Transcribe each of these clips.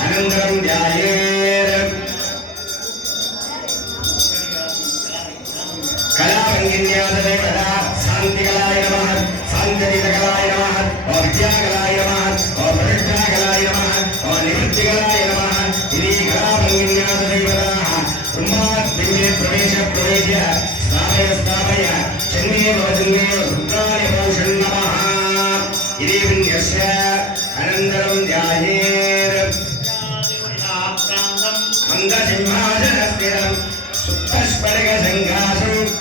അനന്തരം ധ്യായേ കലാപങ്കിന്യാദേവത ശാന്തികളായ നമ സാന്തരികകളായ നമ ഓ വിദ്യാകളായ നമ ഓ പ്രതിഷ്ഠാകളായ നമ ഓ നിവൃത്തികളായ നമ ഇനി കലാപങ്കിന്യാദേവത പ്രവേശ പ്രവേശ സ്ഥാപയ സ്ഥാപയ ചെന്നൈ ഭവ ചെന്നൈ इति विन्यस्य अनन्तरं ध्यायेत् मन्दसिंहासनस्थिरम् सुप्तस्फटिकसङ्घासम्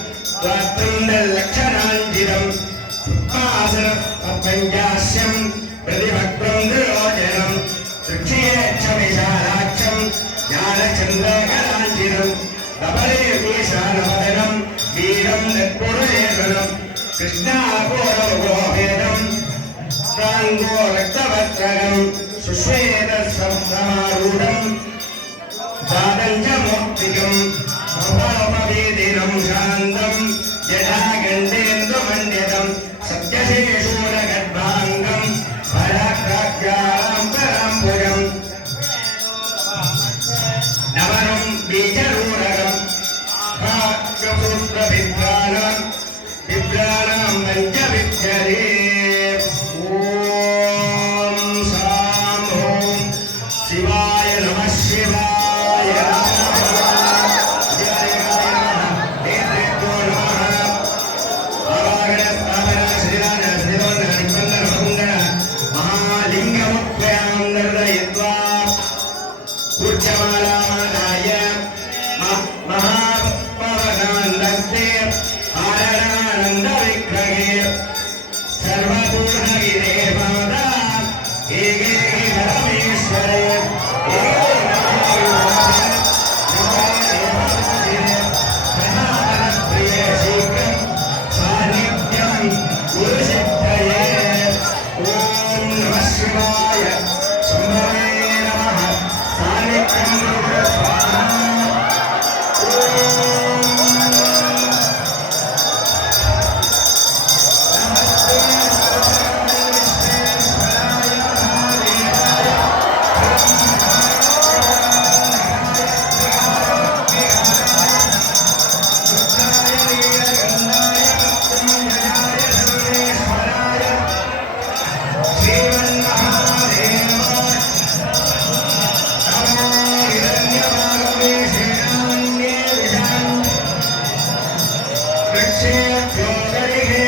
त्वत्तुण्डलक्षणाञ्जितम् पञ्चास्यम् प्रतिभक्त्रम् त्रिलोचनम् दृक्षेक्षविशालाक्षम् ज्ञानचन्द्रकलाञ्जितम् कबले वीशानवदनम् वीरम् नत्पुरुषेशनम् సాష్టాంగో రక్తవస్త్రగం సుశ్వేత సంభ్రమారూఢం పాదంచ మౌక్తికం ప్రభావవేదినం Uttamalana दक्षे योगरिहे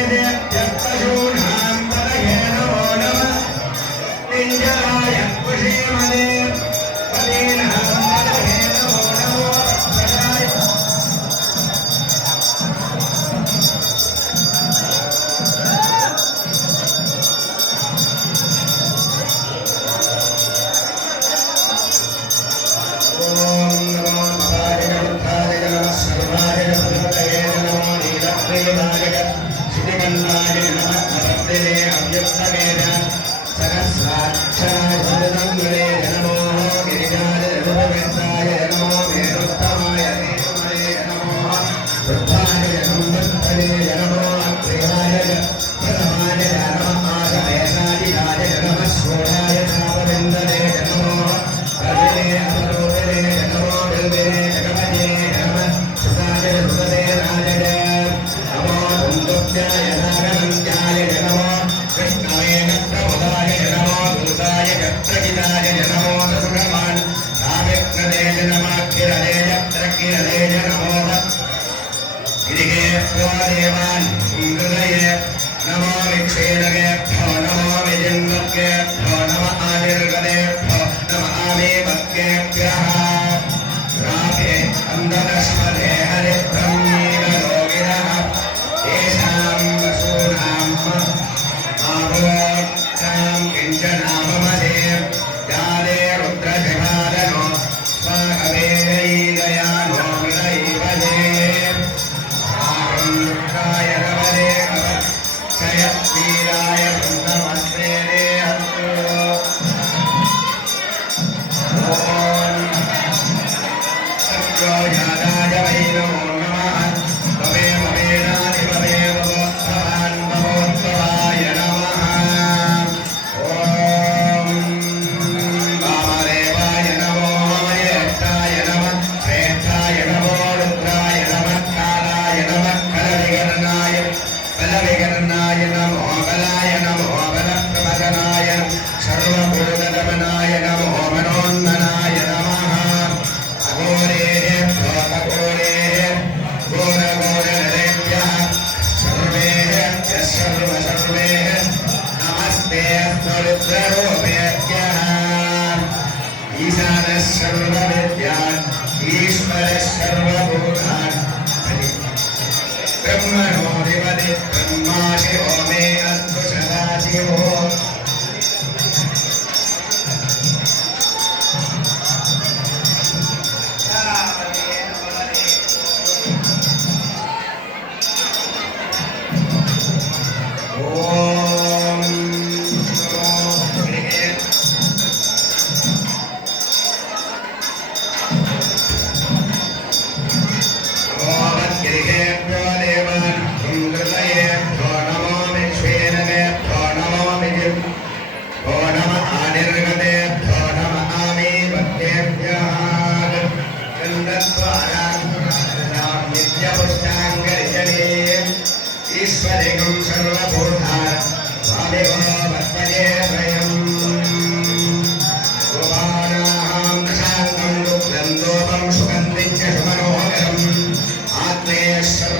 बलविकर्णाय नमो बलाय नमो बलप्रमदनाय सर्वभूतगमनाय नमो मनोन्मनाय नमः अघोरेः भवघोरेः घोरघोरनरेभ्यः सर्वेः यः सर्व सर्वेः नमस्ते रुद्ररूपेभ्यः ईशानः सर्वविद्यान् ईश्वरः सर्वभूतान् ब्रह्मणोऽधिपति ब्रह्मा शिवो मे अस्तु सदा शिवो विश्वेनगेभ्यो नमो विजिम् भो नम आनिर्गतेभ्यो नम आमीवत्येभ्यः नित्यपुष्टाङ्गरिजनीम् ईश्वरिकं सर्वभूतान् स्वामिभो पद्मजे स्वयम् गोपानां दशाङ्गं दुग्धं दोपं सुगन्धिं च सुमनोहरम् आत्मेय सर्वदेवानां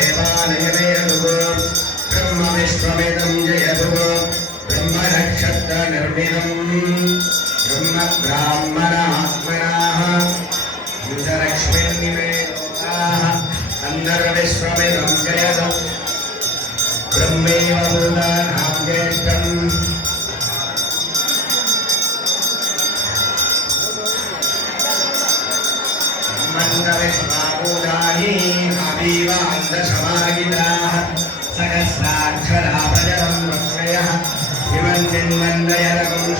ब्रह्मदेवालयमेदुः ब्रह्म विश्वमिदं जयतुः ब्रह्मनक्षत्रनिर्मितम् ब्रह्म ब्राह्मणात्मनाः युधलक्ष्मीर्निवेदोताः अन्तर्विश्वमिदं जयतु ब्रह्मैव भूतानां ज्येष्ठम् తాని అభివాందసమాగితా సహస్రాక్షరా ప్రజలం వక్రయ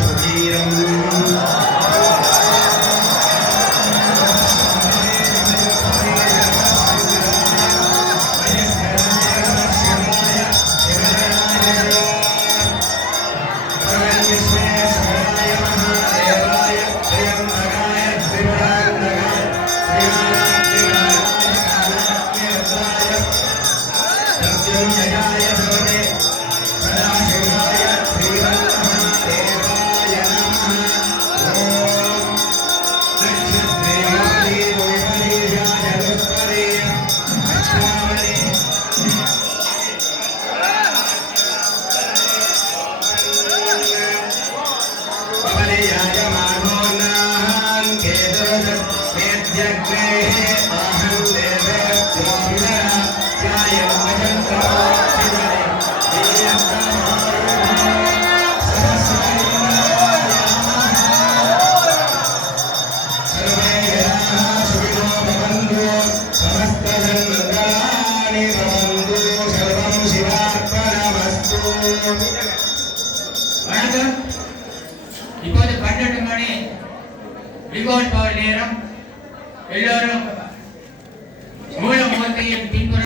సుధీరం